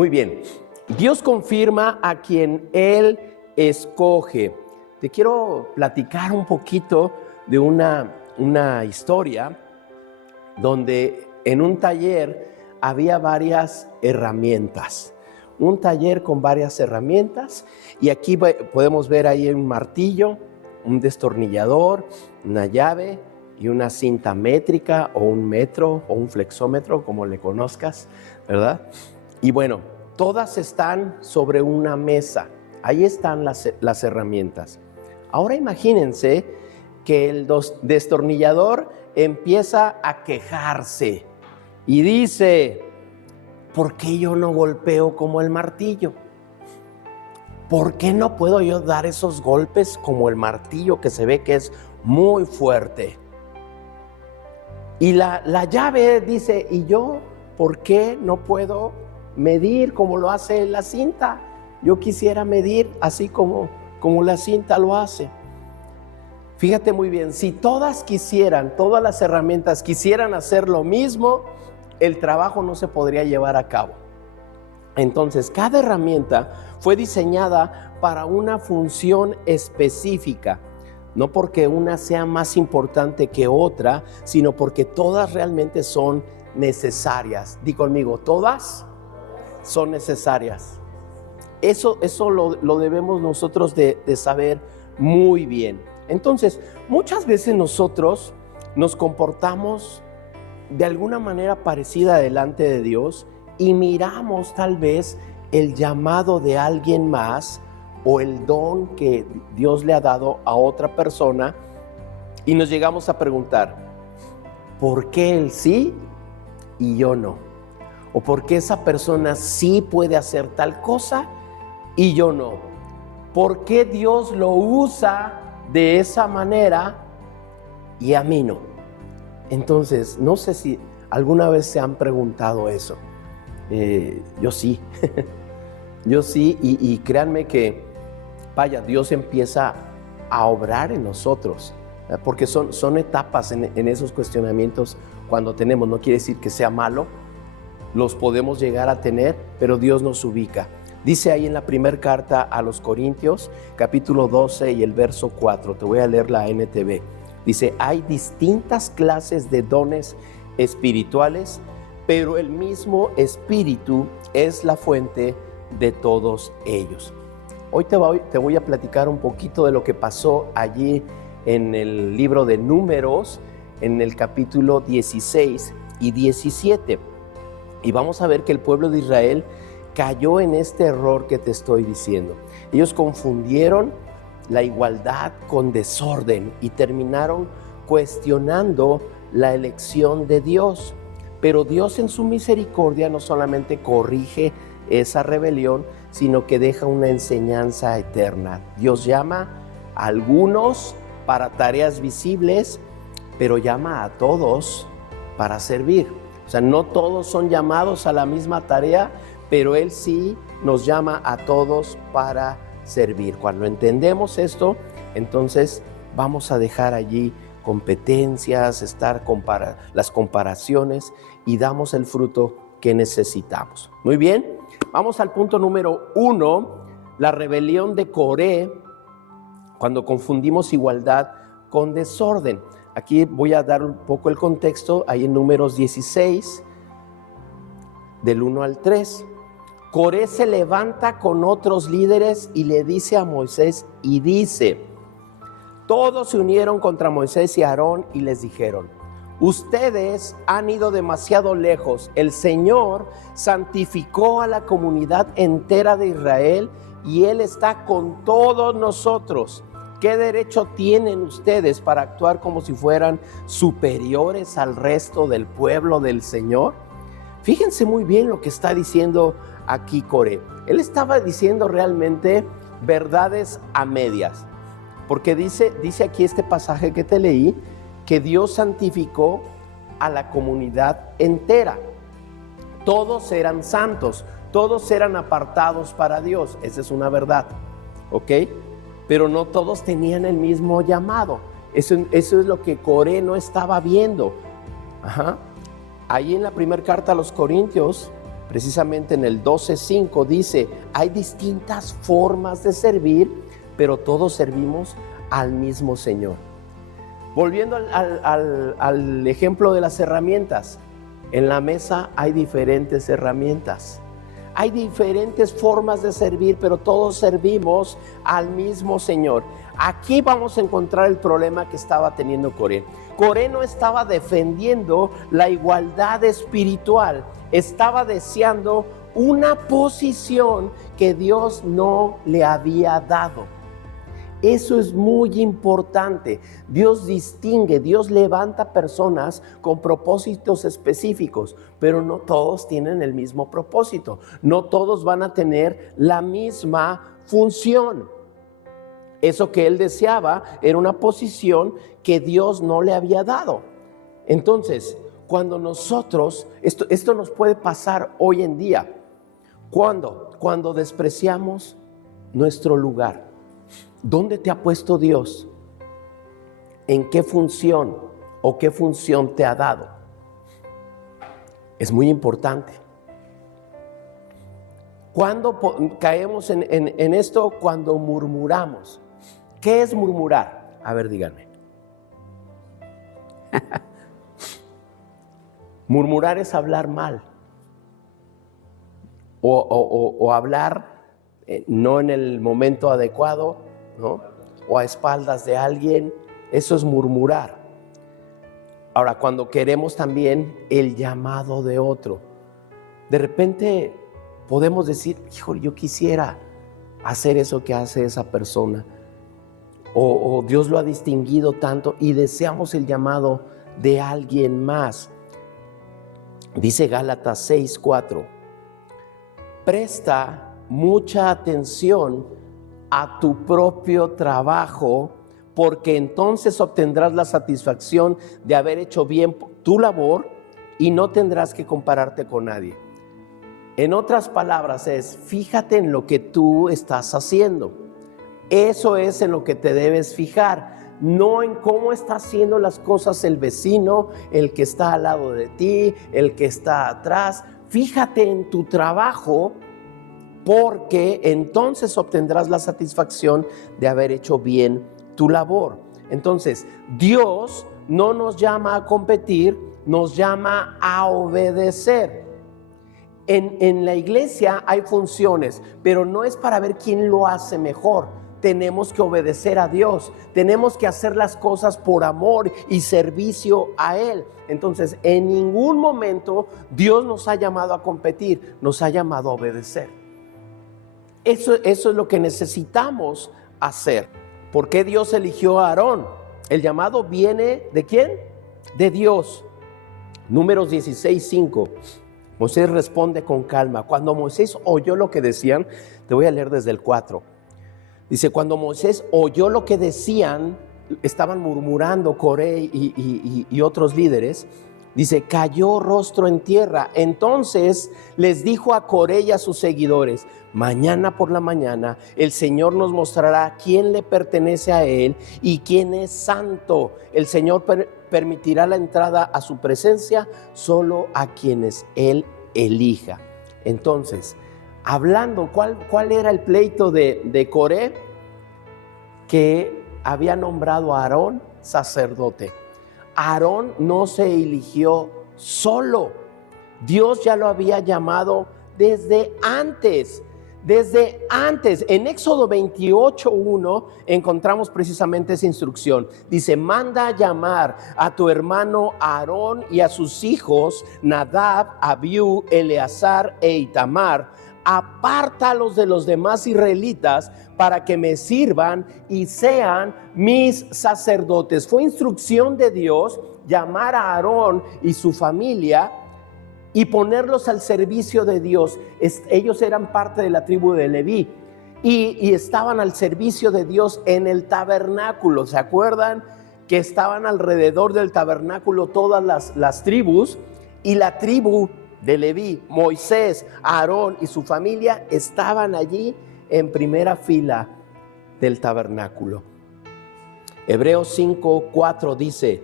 Muy bien. Dios confirma a quien Él escoge. Te quiero platicar un poquito de una historia donde en un taller había varias herramientas. Un taller con varias herramientas, y aquí podemos ver ahí un martillo, un destornillador, una llave y una cinta métrica o un metro o un flexómetro, como le conozcas, ¿verdad? Y bueno, todas están sobre una mesa. Ahí están las herramientas. Ahora imagínense que el destornillador empieza a quejarse y dice: ¿por qué yo no golpeo como el martillo? ¿Por qué no puedo yo dar esos golpes como el martillo, que se ve que es muy fuerte? Y la llave dice: ¿y yo por qué no puedo medir como lo hace la cinta? Yo quisiera medir así como la cinta lo hace. Fíjate muy bien, si todas las herramientas quisieran hacer lo mismo, el trabajo no se podría llevar a cabo. Entonces, cada herramienta fue diseñada para una función específica, no porque una sea más importante que otra, sino porque todas realmente son necesarias. Di conmigo, todas son necesarias. Eso lo debemos nosotros de saber muy bien. Entonces, muchas veces nosotros nos comportamos de alguna manera parecida delante de Dios y miramos tal vez el llamado de alguien más o el don que Dios le ha dado a otra persona, y nos llegamos a preguntar: ¿por qué él sí y yo no? ¿O por qué esa persona sí puede hacer tal cosa y yo no? ¿Por qué Dios lo usa de esa manera y a mí no? Entonces, no sé si alguna vez se han preguntado eso. Yo sí, yo sí, y créanme que, Dios empieza a obrar en nosotros, porque son etapas en esos cuestionamientos cuando tenemos. No quiere decir que sea malo, los podemos llegar a tener, pero Dios nos ubica. Dice ahí en la primera carta a los Corintios, capítulo 12 y el verso 4, te voy a leer la NTV. Dice: hay distintas clases de dones espirituales, pero el mismo Espíritu es la fuente de todos ellos. Hoy te voy a platicar un poquito de lo que pasó allí en el libro de Números, en el capítulo 16 y 17. Y vamos a ver que el pueblo de Israel cayó en este error que te estoy diciendo. Ellos confundieron la igualdad con desorden y terminaron cuestionando la elección de Dios. Pero Dios, en su misericordia, no solamente corrige esa rebelión, sino que deja una enseñanza eterna. Dios llama a algunos para tareas visibles, pero llama a todos para servir. O sea, no todos son llamados a la misma tarea, pero Él sí nos llama a todos para servir. Cuando entendemos esto, entonces vamos a dejar allí competencias, las comparaciones, y damos el fruto que necesitamos. Muy bien, vamos al punto número 1, la rebelión de Coré, cuando confundimos igualdad con desorden. Aquí voy a dar un poco el contexto, ahí en Números 16, del 1 al 3. Coré se levanta con otros líderes y le dice a Moisés, y dice: todos se unieron contra Moisés y Aarón y les dijeron: ustedes han ido demasiado lejos. El Señor santificó a la comunidad entera de Israel y Él está con todos nosotros. ¿Qué derecho tienen ustedes para actuar como si fueran superiores al resto del pueblo del Señor? Fíjense muy bien lo que está diciendo aquí Coré. Él estaba diciendo realmente verdades a medias, porque dice aquí este pasaje que te leí, que Dios santificó a la comunidad entera. Todos eran santos, todos eran apartados para Dios. Esa es una verdad, ¿ok? Pero no todos tenían el mismo llamado. Eso es lo que Coré no estaba viendo. Ahí en la primera carta a los Corintios, precisamente en el 12:5 dice, hay distintas formas de servir, pero todos servimos al mismo Señor. Volviendo al ejemplo de las herramientas, en la mesa hay diferentes herramientas. Hay diferentes formas de servir, pero todos servimos al mismo Señor. Aquí vamos a encontrar el problema que estaba teniendo Coré. Coré no estaba defendiendo la igualdad espiritual, estaba deseando una posición que Dios no le había dado. Eso es muy importante. Dios distingue, Dios levanta personas con propósitos específicos, pero no todos tienen el mismo propósito. No todos van a tener la misma función. Eso que él deseaba era una posición que Dios no le había dado. Entonces, cuando nosotros, esto nos puede pasar hoy en día. Cuando despreciamos nuestro lugar. ¿Dónde te ha puesto Dios? ¿En qué función o qué función te ha dado? Es muy importante. ¿Cuándo caemos en esto? Cuando murmuramos. ¿Qué es murmurar? A ver, díganme. Murmurar es hablar mal. O hablar no en el momento adecuado, ¿no? O a espaldas de alguien. Eso es murmurar. Ahora, cuando queremos también el llamado de otro, de repente podemos decir, híjole, yo quisiera hacer eso que hace esa persona, o Dios lo ha distinguido tanto y deseamos el llamado de alguien más. Dice Gálatas 6:4, presta mucha atención a tu propio trabajo, porque entonces obtendrás la satisfacción de haber hecho bien tu labor y no tendrás que compararte con nadie. En otras palabras es, fíjate en lo que tú estás haciendo. Eso es en lo que te debes fijar, no en cómo está haciendo las cosas el vecino, el que está al lado de ti, el que está atrás. Fíjate en tu trabajo, porque entonces obtendrás la satisfacción de haber hecho bien tu labor. Entonces, Dios no nos llama a competir, nos llama a obedecer. En la iglesia hay funciones, pero no es para ver quién lo hace mejor. Tenemos que obedecer a Dios, tenemos que hacer las cosas por amor y servicio a Él. Entonces, en ningún momento Dios nos ha llamado a competir, nos ha llamado a obedecer. Eso es lo que necesitamos hacer. ¿Por qué Dios eligió a Aarón? El llamado viene ¿de quién? De Dios. Números 16:5. Moisés responde con calma. Cuando Moisés oyó lo que decían, te voy a leer desde el 4. Dice, cuando Moisés oyó lo que decían, estaban murmurando Coré y otros líderes. Dice, cayó rostro en tierra. Entonces les dijo a Coré y a sus seguidores, mañana por la mañana el Señor nos mostrará quién le pertenece a Él y quién es santo. El Señor permitirá la entrada a su presencia solo a quienes Él elija. Entonces, hablando, ¿cuál era el pleito de Coré? Que había nombrado a Aarón sacerdote. Aarón no se eligió solo. Dios ya lo había llamado desde antes. En Éxodo 28:1 encontramos precisamente esa instrucción. Dice, manda a llamar a tu hermano Aarón y a sus hijos Nadab, Abiú, Eleazar e Itamar. Apártalos de los demás israelitas para que me sirvan y sean mis sacerdotes. Fue instrucción de Dios llamar a Aarón y su familia y ponerlos al servicio de Dios. Ellos eran parte de la tribu de Leví y estaban al servicio de Dios en el tabernáculo. ¿Se acuerdan que estaban alrededor del tabernáculo todas las tribus? Y la tribu de Leví, Moisés, Aarón y su familia estaban allí en primera fila del tabernáculo. Hebreos 5:4 dice,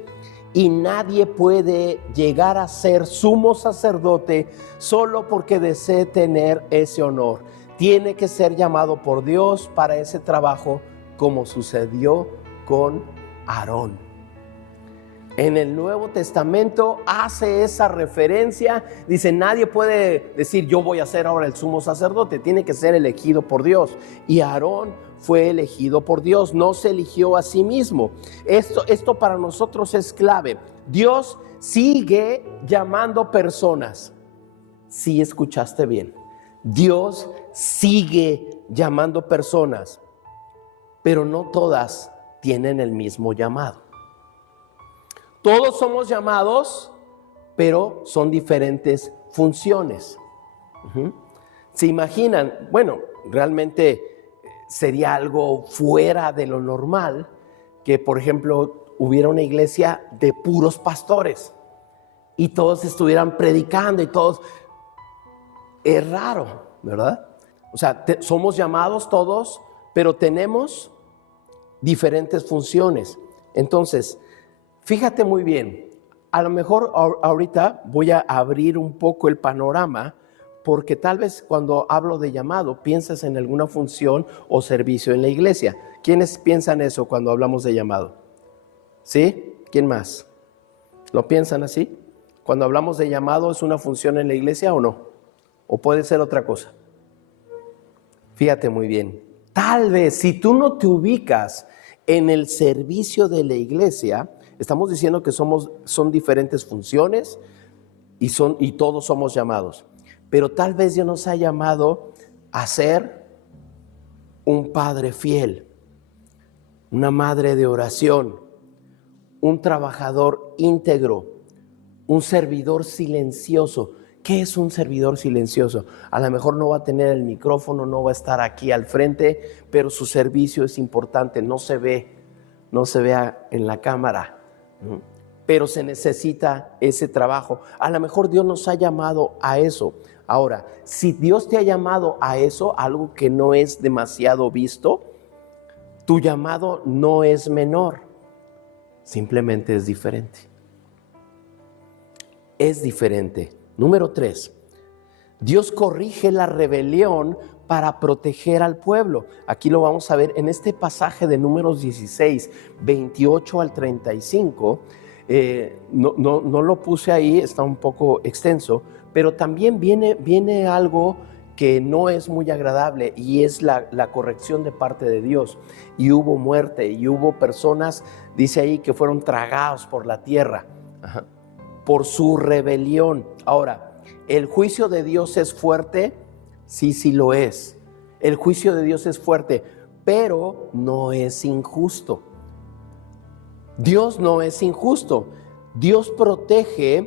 y nadie puede llegar a ser sumo sacerdote solo porque desee tener ese honor. Tiene que ser llamado por Dios para ese trabajo, como sucedió con Aarón. En el Nuevo Testamento hace esa referencia, dice, nadie puede decir yo voy a ser ahora el sumo sacerdote, tiene que ser elegido por Dios. Y Aarón fue elegido por Dios, no se eligió a sí mismo. Esto para nosotros es clave. Dios sigue llamando personas. Sí, escuchaste bien. Dios sigue llamando personas, pero no todas tienen el mismo llamado. Todos somos llamados, pero son diferentes funciones. ¿Se imaginan? Bueno, realmente sería algo fuera de lo normal que, por ejemplo, hubiera una iglesia de puros pastores y todos estuvieran predicando y todos. Es raro, ¿verdad? O sea, somos llamados todos, pero tenemos diferentes funciones. Entonces, fíjate muy bien, a lo mejor ahorita voy a abrir un poco el panorama, porque tal vez cuando hablo de llamado piensas en alguna función o servicio en la iglesia. ¿Quiénes piensan eso cuando hablamos de llamado? ¿Sí? ¿Quién más? ¿Lo piensan así? Cuando hablamos de llamado, ¿es una función en la iglesia o no? ¿O puede ser otra cosa? Fíjate muy bien. Tal vez si tú no te ubicas en el servicio de la iglesia, estamos diciendo que son diferentes funciones y todos somos llamados. Pero tal vez Dios nos ha llamado a ser un padre fiel, una madre de oración, un trabajador íntegro, un servidor silencioso. ¿Qué es un servidor silencioso? A lo mejor no va a tener el micrófono, no va a estar aquí al frente, pero su servicio es importante, no se ve en la cámara. Pero se necesita ese trabajo. A lo mejor Dios nos ha llamado a eso. Ahora, si Dios te ha llamado a eso, algo que no es demasiado visto, tu llamado no es menor, simplemente es diferente. Es diferente. Número 3, Dios corrige la rebelión para proteger al pueblo. Aquí lo vamos a ver en este pasaje de Números 16, 28 al 35. No lo puse ahí, está un poco extenso, pero también viene algo que no es muy agradable, y es la corrección de parte de Dios. Y hubo muerte, y hubo personas, dice ahí, que fueron tragados por la tierra, por su rebelión. Ahora, ¿el juicio de Dios es fuerte? Sí lo es. El juicio de Dios es fuerte, pero no es injusto. Dios no es injusto. Dios protege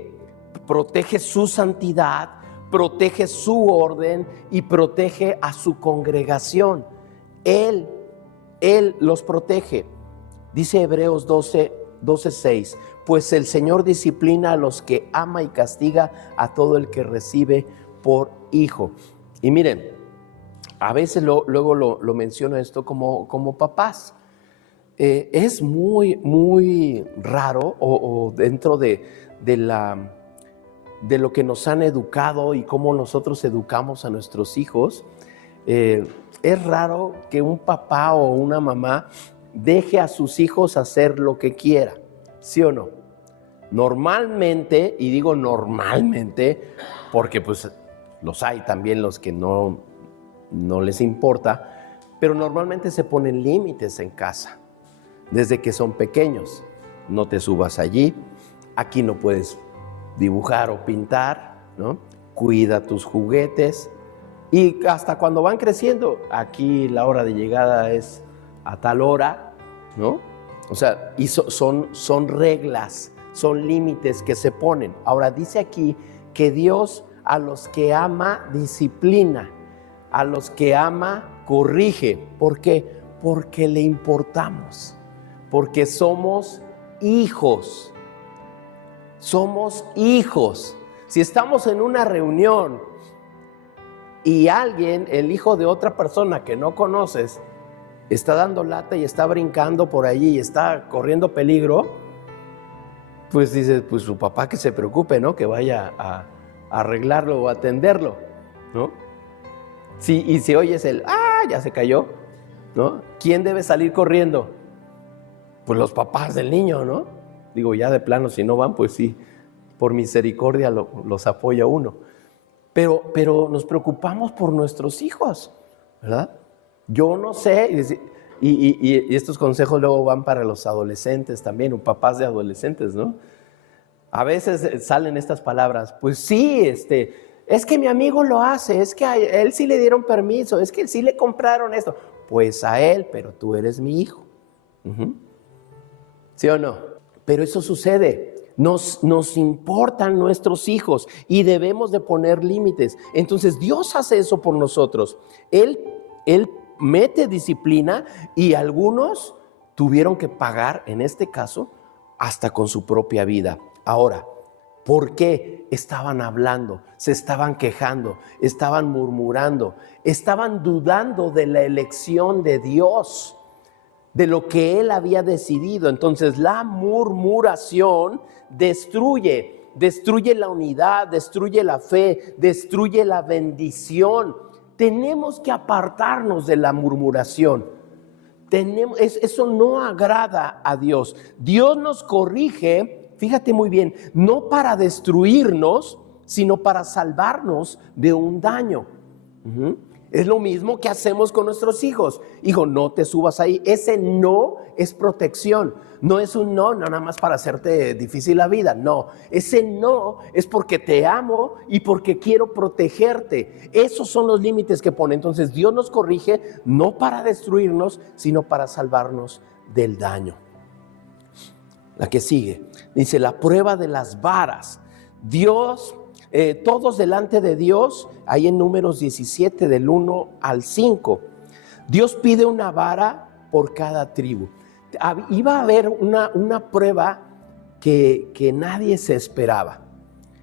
su santidad, protege su orden y protege a su congregación. Él los protege. Dice Hebreos 12:6, pues el Señor disciplina a los que ama y castiga a todo el que recibe por hijo. Y miren, a veces luego lo menciono esto como papás. Es muy raro o dentro de lo que nos han educado y cómo nosotros educamos a nuestros hijos. Es raro que un papá o una mamá deje a sus hijos hacer lo que quiera, ¿sí o no? Normalmente, y digo normalmente porque pues los hay también los que no les importa, pero normalmente se ponen límites en casa desde que son pequeños. No te subas allí, aquí no puedes dibujar o pintar, ¿no? Cuida tus juguetes. Y hasta cuando van creciendo, aquí la hora de llegada es a tal hora, ¿no? O sea, y son reglas, son límites que se ponen. Ahora dice aquí que Dios a los que ama disciplina, a los que ama corrige. ¿Por qué? Porque le importamos, porque somos hijos. Somos hijos. Si estamos en una reunión y alguien, el hijo de otra persona que no conoces, está dando lata y está brincando por allí y está corriendo peligro, pues dices, pues su papá que se preocupe, ¿no? Que vaya a arreglarlo o atenderlo, ¿no? Sí, y si oyes ya se cayó, ¿no? ¿Quién debe salir corriendo? Pues los papás del niño, ¿no? Digo, ya de plano, si no van, pues sí, por misericordia los apoya uno. Pero nos preocupamos por nuestros hijos, ¿verdad? Yo no sé, y estos consejos luego van para los adolescentes también, o papás de adolescentes, ¿no? A veces salen estas palabras, pues sí, es que mi amigo lo hace, es que a él sí le dieron permiso, es que sí le compraron esto. Pues a él, pero tú eres mi hijo. ¿Sí o no? Pero eso sucede. Nos importan nuestros hijos y debemos de poner límites. Entonces Dios hace eso por nosotros. Él mete disciplina y algunos tuvieron que pagar, en este caso, hasta con su propia vida. Ahora, ¿por qué? Estaban hablando, se estaban quejando, estaban murmurando, estaban dudando de la elección de Dios, de lo que Él había decidido. Entonces la murmuración destruye la unidad, destruye la fe, destruye la bendición. Tenemos que apartarnos de la murmuración. Eso no agrada a Dios. Dios nos corrige, fíjate muy bien, no para destruirnos, sino para salvarnos de un daño. Es lo mismo que hacemos con nuestros hijos. Hijo, no te subas ahí. Ese no es protección. No es un no nada más para hacerte difícil la vida. No, ese no es porque te amo y porque quiero protegerte. Esos son los límites que pone. Entonces Dios nos corrige no para destruirnos, sino para salvarnos del daño. La que sigue, dice la prueba de las varas. Dios, todos delante de Dios, ahí en Números 17 del 1 al 5, Dios pide una vara por cada tribu. Iba a haber una prueba que nadie se esperaba.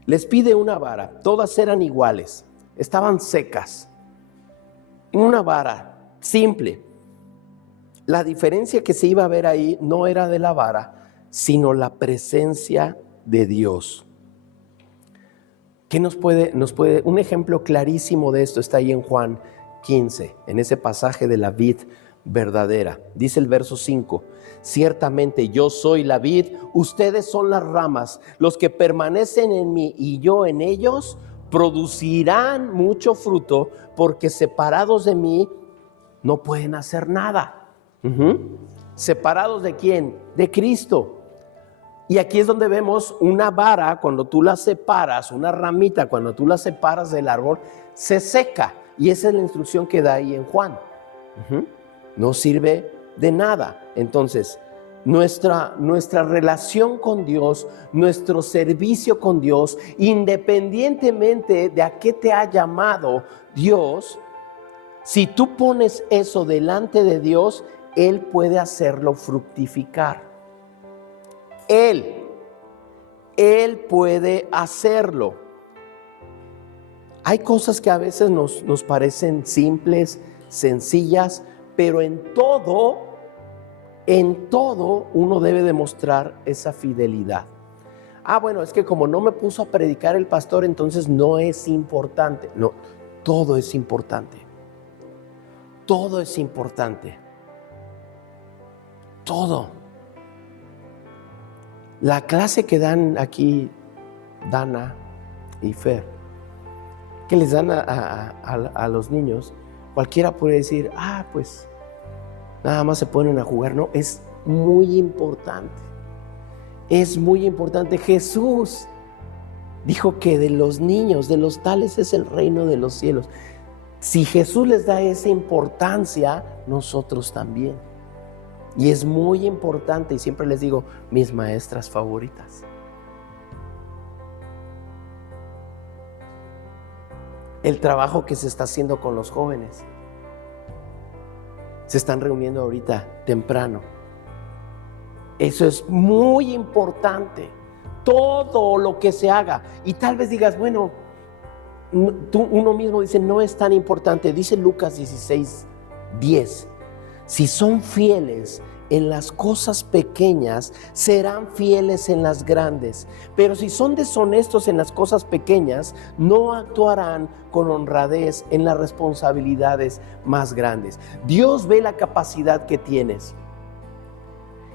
Les pide una vara, todas eran iguales, estaban secas. Una vara simple. La diferencia que se iba a ver ahí no era de la vara, sino la presencia de Dios. ¿Qué nos puede? Un ejemplo clarísimo de esto está ahí en Juan 15, en ese pasaje de la vid verdadera. Dice el verso 5, ciertamente yo soy la vid, ustedes son las ramas, los que permanecen en mí y yo en ellos producirán mucho fruto, porque separados de mí no pueden hacer nada. ¿Separados de quién? De Cristo. Y aquí es donde vemos una vara, cuando tú la separas, una ramita, cuando tú la separas del árbol, se seca. Y esa es la instrucción que da ahí en Juan. No sirve de nada. Entonces, nuestra relación con Dios, nuestro servicio con Dios, independientemente de a qué te ha llamado Dios, si tú pones eso delante de Dios, Él puede hacerlo fructificar. Él puede hacerlo. Hay cosas que a veces nos parecen simples, sencillas, pero en todo uno debe demostrar esa fidelidad. Bueno, es que como no me puso a predicar el pastor, entonces no es importante. No, todo es importante. Todo es importante. Todo. La clase que dan aquí Dana y Fer, que les dan a los niños, cualquiera puede decir, pues nada más se ponen a jugar. No, es muy importante. Es muy importante. Jesús dijo que de los niños, de los tales es el reino de los cielos. Si Jesús les da esa importancia, nosotros también. Y es muy importante, y siempre les digo, mis maestras favoritas. El trabajo que se está haciendo con los jóvenes. Se están reuniendo ahorita temprano. Eso es muy importante. Todo lo que se haga. Y tal vez digas, bueno, uno mismo dice, no es tan importante. Dice Lucas 16:10. Si son fieles en las cosas pequeñas, serán fieles en las grandes. Pero si son deshonestos en las cosas pequeñas, no actuarán con honradez en las responsabilidades más grandes. Dios ve la capacidad que tienes.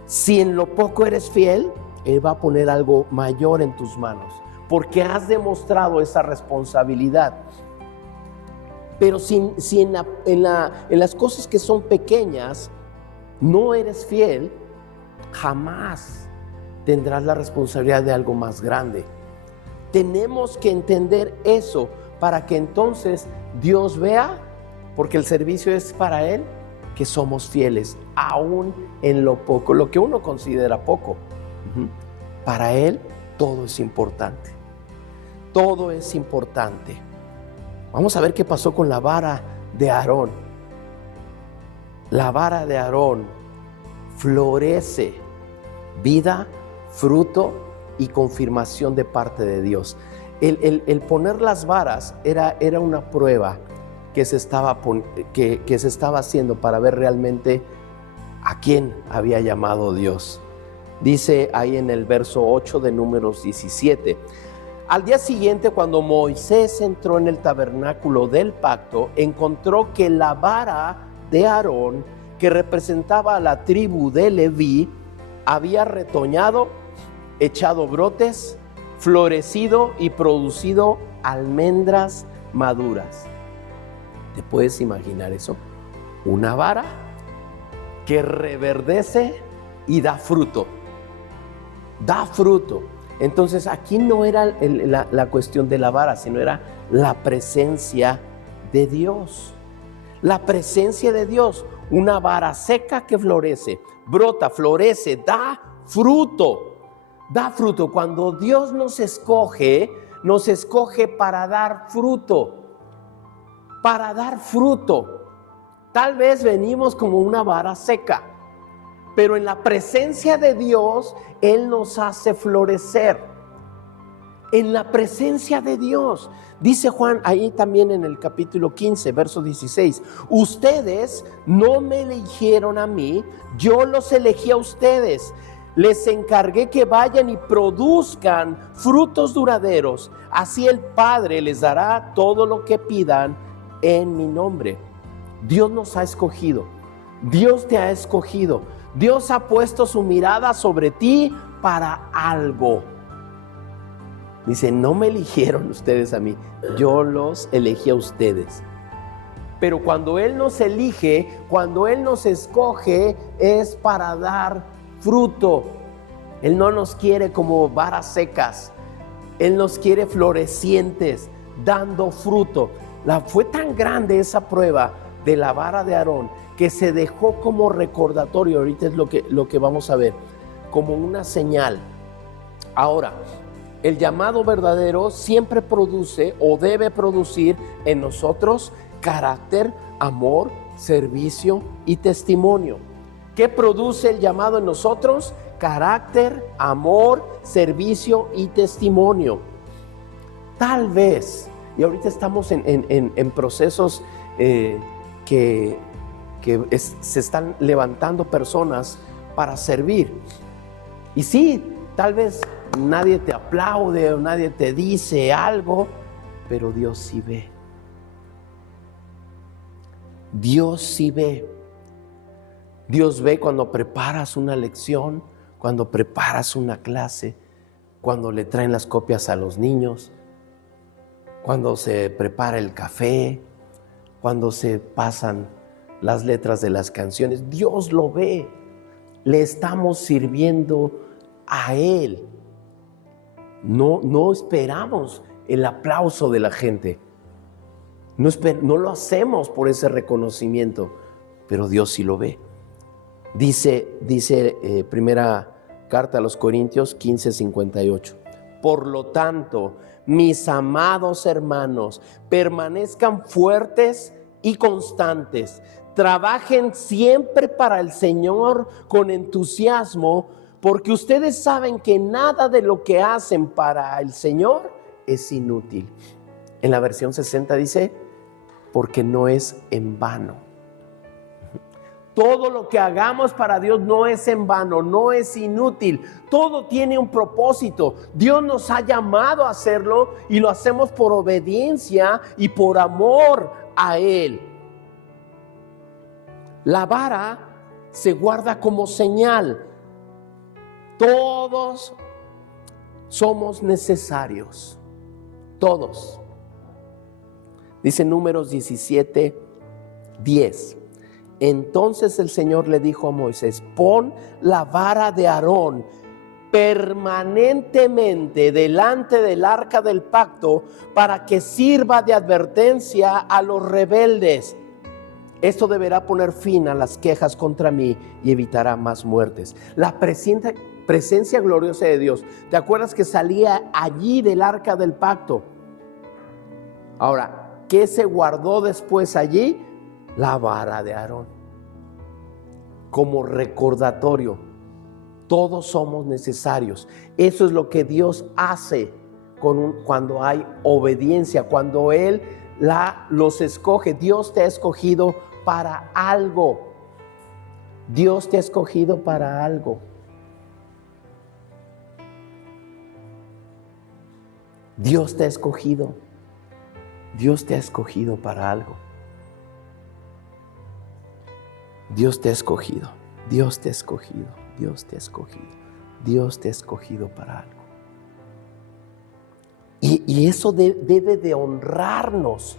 Si en lo poco eres fiel, Él va a poner algo mayor en tus manos, porque has demostrado esa responsabilidad. Pero si en las cosas que son pequeñas no eres fiel, jamás tendrás la responsabilidad de algo más grande. Tenemos que entender eso para que entonces Dios vea, porque el servicio es para Él, que somos fieles, aún en lo poco, lo que uno considera poco. Para Él todo es importante. Todo es importante. Vamos a ver qué pasó con la vara de Aarón. La vara de Aarón florece vida, fruto y confirmación de parte de Dios. El poner las varas era una prueba que se estaba haciendo para ver realmente a quién había llamado Dios. Dice ahí en el verso 8 de Números 17: al día siguiente, cuando Moisés entró en el tabernáculo del pacto, encontró que la vara de Aarón, que representaba a la tribu de Leví, había retoñado, echado brotes, florecido y producido almendras maduras. ¿Te puedes imaginar eso? Una vara que reverdece y da fruto. Da fruto. Entonces aquí no era la cuestión de la vara, sino era la presencia de Dios. La presencia de Dios, una vara seca que florece, brota, florece, da fruto. Da fruto. Cuando Dios nos escoge para dar fruto. Para dar fruto. Tal vez venimos como una vara seca, pero en la presencia de Dios, Él nos hace florecer. En la presencia de Dios. Dice Juan ahí también en el capítulo 15, verso 16: ustedes no me eligieron a mí, yo los elegí a ustedes. Les encargué que vayan y produzcan frutos duraderos. Así el Padre les dará todo lo que pidan en mi nombre. Dios nos ha escogido. Dios te ha escogido. Dios ha puesto su mirada sobre ti para algo. Dice, no me eligieron ustedes a mí, yo los elegí a ustedes. Pero cuando Él nos elige, cuando Él nos escoge, es para dar fruto. Él no nos quiere como varas secas. Él nos quiere florecientes, dando fruto. Fue tan grande esa prueba de la vara de Aarón que se dejó como recordatorio. Ahorita es lo que vamos a ver, como una señal. Ahora, el llamado verdadero siempre produce o debe producir en nosotros carácter, amor, servicio y testimonio. ¿Qué produce el llamado en nosotros? Carácter, amor, servicio y testimonio. Tal vez, y ahorita estamos en procesos que se están levantando personas para servir. Y sí, tal vez nadie te aplaude o nadie te dice algo, pero Dios sí ve. Dios sí ve. Dios ve cuando preparas una lección, cuando preparas una clase, cuando le traen las copias a los niños, cuando se prepara el café, cuando se pasan las letras de las canciones. Dios lo ve. Le estamos sirviendo a Él. No esperamos el aplauso de la gente. No lo hacemos por ese reconocimiento, pero Dios sí lo ve. Dice primera carta a los Corintios 15:58. Por lo tanto, mis amados hermanos, permanezcan fuertes y constantes. Trabajen siempre para el Señor con entusiasmo, porque ustedes saben que nada de lo que hacen para el Señor es inútil. En la versión 60 dice, porque no es en vano. Todo lo que hagamos para Dios no es en vano, no es inútil. Todo tiene un propósito. Dios nos ha llamado a hacerlo y lo hacemos por obediencia y por amor a Él. La vara se guarda como señal. Todos somos necesarios. Todos. Dice Números 17:10. Entonces el Señor le dijo a Moisés: pon la vara de Aarón permanentemente delante del arca del pacto para que sirva de advertencia a los rebeldes. Esto deberá poner fin a las quejas contra mí y evitará más muertes. La presencia gloriosa de Dios. ¿Te acuerdas que salía allí del arca del pacto? Ahora, ¿qué se guardó después allí? La vara de Aarón. Como recordatorio, todos somos necesarios. Eso es lo que Dios hace cuando hay obediencia, cuando Él los escoge. Dios te ha escogido para algo. Dios te ha escogido para algo. Dios te ha escogido. Dios te ha escogido para algo. Dios te ha escogido. Dios te ha escogido. Dios te ha escogido. Dios te ha escogido para algo. Y eso debe de honrarnos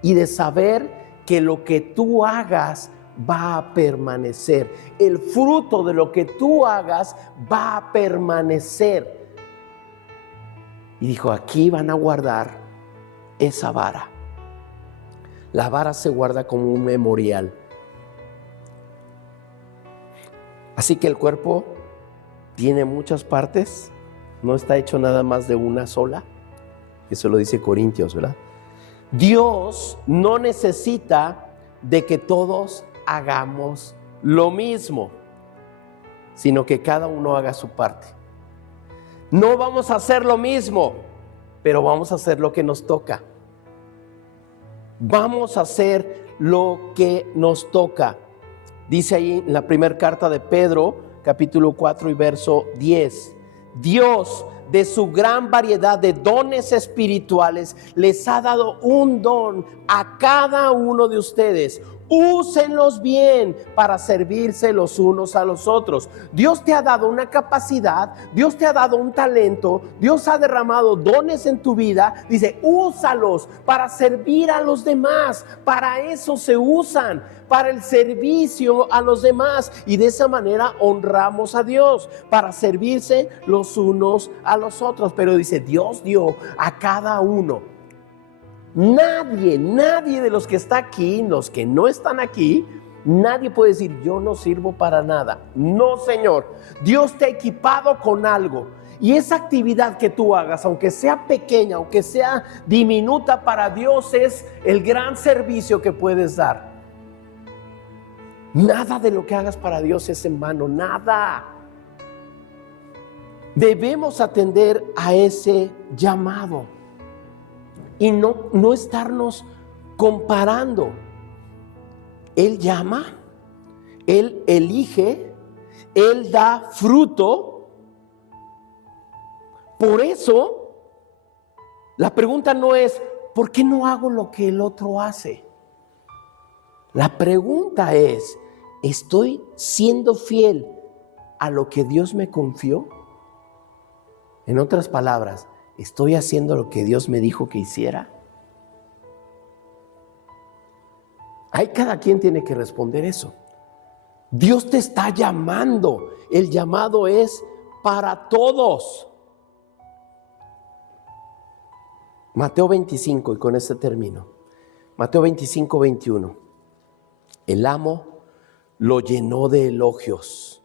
y de saber que lo que tú hagas va a permanecer. El fruto de lo que tú hagas va a permanecer. Y dijo, aquí van a guardar esa vara. La vara se guarda como un memorial. Así que el cuerpo tiene muchas partes, no está hecho nada más de una sola. Eso lo dice Corintios, ¿verdad? Dios no necesita de que todos hagamos lo mismo, sino que cada uno haga su parte. No vamos a hacer lo mismo, pero vamos a hacer lo que nos toca. Vamos a hacer lo que nos toca. Dice ahí en la primera carta de Pedro, capítulo 4 y verso 10. Dios, de su gran variedad de dones espirituales, les ha dado un don a cada uno de ustedes. Úsenlos bien para servirse los unos a los otros. Dios te ha dado una capacidad, Dios te ha dado un talento, Dios ha derramado dones en tu vida. Dice, úsalos para servir a los demás. Para eso se usan, para el servicio a los demás. Y de esa manera honramos a Dios, para servirse los unos a los otros. Pero dice, Dios dio a cada uno. Nadie de los que está aquí, los que no están aquí, nadie puede decir, yo no sirvo para nada. No, Señor. Dios te ha equipado con algo. Y esa actividad que tú hagas, aunque sea pequeña, aunque sea diminuta, para Dios es el gran servicio que puedes dar. Nada de lo que hagas para Dios es en vano, nada. Debemos atender a ese llamado y no estarnos comparando. Él llama, Él elige, Él da fruto. Por eso, la pregunta no es, ¿por qué no hago lo que el otro hace? La pregunta es, ¿estoy siendo fiel a lo que Dios me confió? En otras palabras, ¿estoy haciendo lo que Dios me dijo que hiciera? Ahí cada quien tiene que responder eso. Dios te está llamando. El llamado es para todos. Mateo 25, y con este termino. Mateo 25, 21. El amo lo llenó de elogios.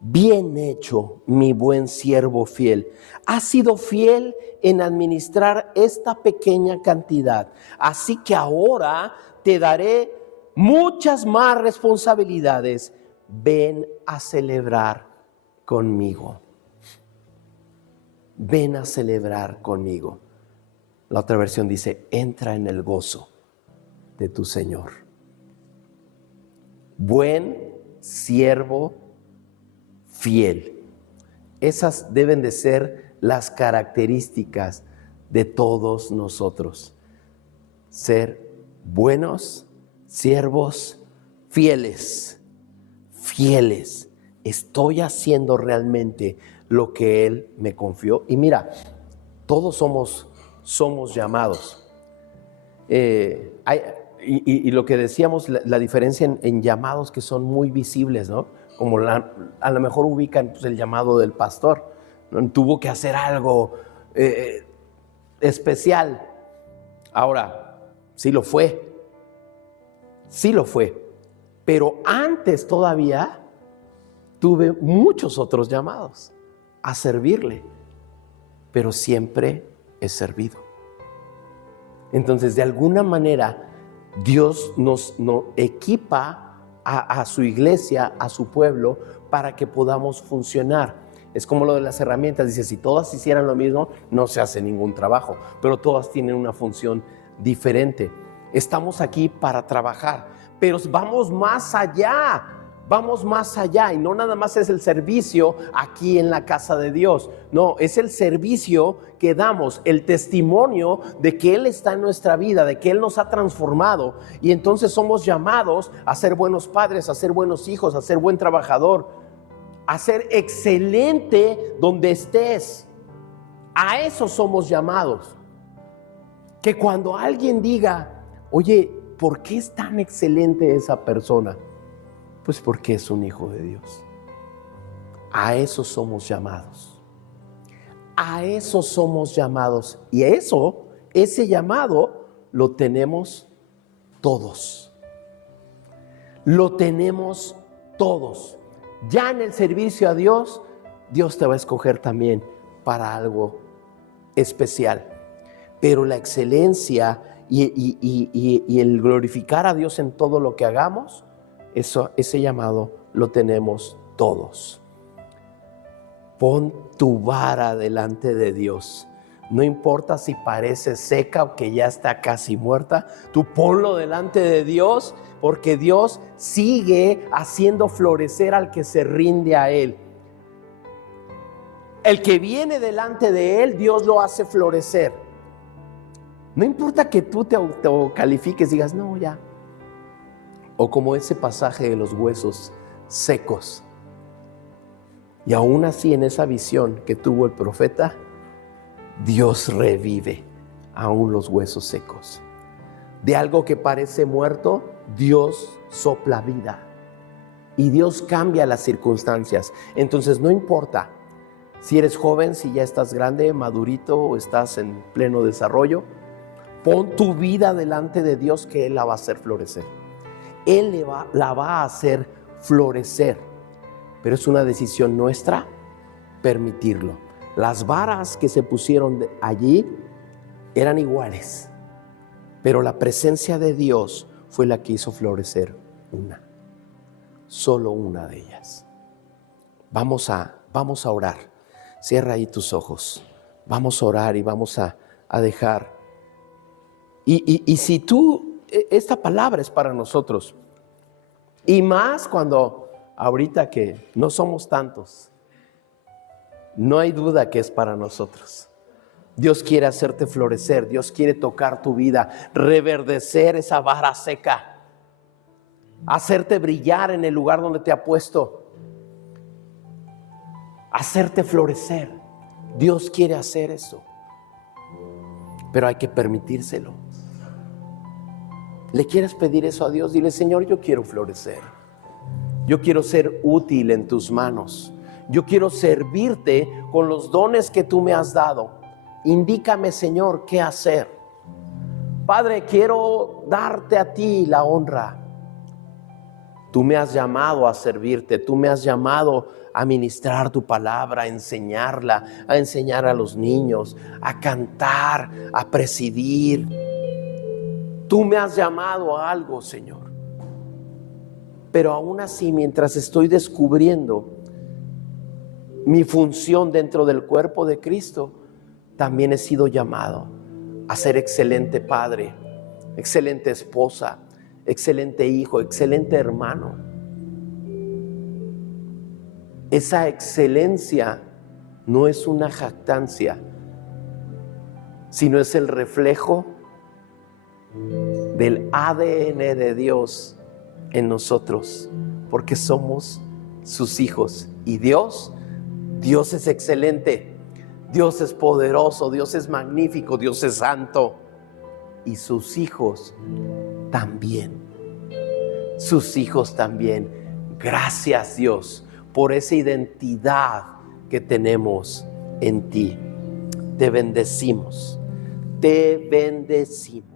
Bien hecho, mi buen siervo fiel. Has sido fiel en administrar esta pequeña cantidad. Así que ahora te daré muchas más responsabilidades. Ven a celebrar conmigo. Ven a celebrar conmigo. La otra versión dice, entra en el gozo de tu Señor. buen siervo fiel. Esas deben de ser las características de todos nosotros. Ser buenos siervos fieles. Fieles. Estoy haciendo realmente lo que Él me confió. Y mira, todos somos llamados. Y lo que decíamos, la diferencia en llamados que son muy visibles, ¿no? Como a lo mejor ubican pues, el llamado del pastor, ¿no? Tuvo que hacer algo especial. Ahora, sí lo fue, pero antes todavía tuve muchos otros llamados a servirle, pero siempre he servido. Entonces, de alguna manera, Dios nos equipa a su iglesia, a su pueblo, para que podamos funcionar. Es como lo de las herramientas. Dice, si todas hicieran lo mismo, no se hace ningún trabajo, pero todas tienen una función diferente. Estamos aquí para trabajar, pero vamos más allá. Vamos más allá, y no nada más es el servicio aquí en la casa de Dios. No, es el servicio que damos, el testimonio de que Él está en nuestra vida, de que Él nos ha transformado. Y entonces somos llamados a ser buenos padres, a ser buenos hijos, a ser buen trabajador, a ser excelente donde estés. A eso somos llamados. Que cuando alguien diga, oye, ¿por qué es tan excelente esa persona? Pues porque es un hijo de Dios. A eso somos llamados. A eso somos llamados. Y ese llamado lo tenemos todos. Lo tenemos todos. Ya en el servicio a Dios, Dios te va a escoger también para algo especial. Pero la excelencia y el glorificar a Dios en todo lo que hagamos, ese llamado lo tenemos todos. Pon tu vara delante de Dios. No importa si parece seca o que ya está casi muerta, tú ponlo delante de Dios, porque Dios sigue haciendo florecer al que se rinde a Él. El que viene delante de Él, Dios lo hace florecer. No importa que tú te autocalifiques y digas, no, ya. O como ese pasaje de los huesos secos. Y aún así, en esa visión que tuvo el profeta, Dios revive aún los huesos secos. De algo que parece muerto, Dios sopla vida. Y Dios cambia las circunstancias. Entonces, no importa si eres joven, si ya estás grande, madurito o estás en pleno desarrollo, pon tu vida delante de Dios, que Él la va a hacer florecer. Él la va a hacer florecer, pero es una decisión nuestra permitirlo. Las varas que se pusieron allí eran iguales, pero la presencia de Dios fue la que hizo florecer solo una de ellas. Vamos a orar. Cierra ahí tus ojos. Vamos a orar y vamos a dejar. Y si esta palabra es para nosotros, y más cuando ahorita que no somos tantos, no hay duda que es para nosotros. Dios quiere hacerte florecer, Dios quiere tocar tu vida, reverdecer esa vara seca, hacerte brillar en el lugar donde te ha puesto, hacerte florecer. Dios quiere hacer eso, pero hay que permitírselo. ¿Le quieres pedir eso a Dios? Dile, Señor, yo quiero florecer. Yo quiero ser útil en tus manos. Yo quiero servirte con los dones que tú me has dado. Indícame, Señor, qué hacer. Padre, quiero darte a ti la honra. Tú me has llamado a servirte. Tú me has llamado a ministrar tu palabra, a enseñarla, a enseñar a los niños, a cantar, a presidir. Tú me has llamado a algo, Señor. Pero aún así, mientras estoy descubriendo mi función dentro del cuerpo de Cristo, también he sido llamado a ser excelente padre, excelente esposa, excelente hijo, excelente hermano. Esa excelencia no es una jactancia, sino es el reflejo del ADN de Dios en nosotros, porque somos sus hijos. Y Dios es excelente, Dios es poderoso, Dios es magnífico, Dios es santo. Y sus hijos también. Sus hijos también. Gracias, Dios, por esa identidad que tenemos en ti. Te bendecimos. Te bendecimos.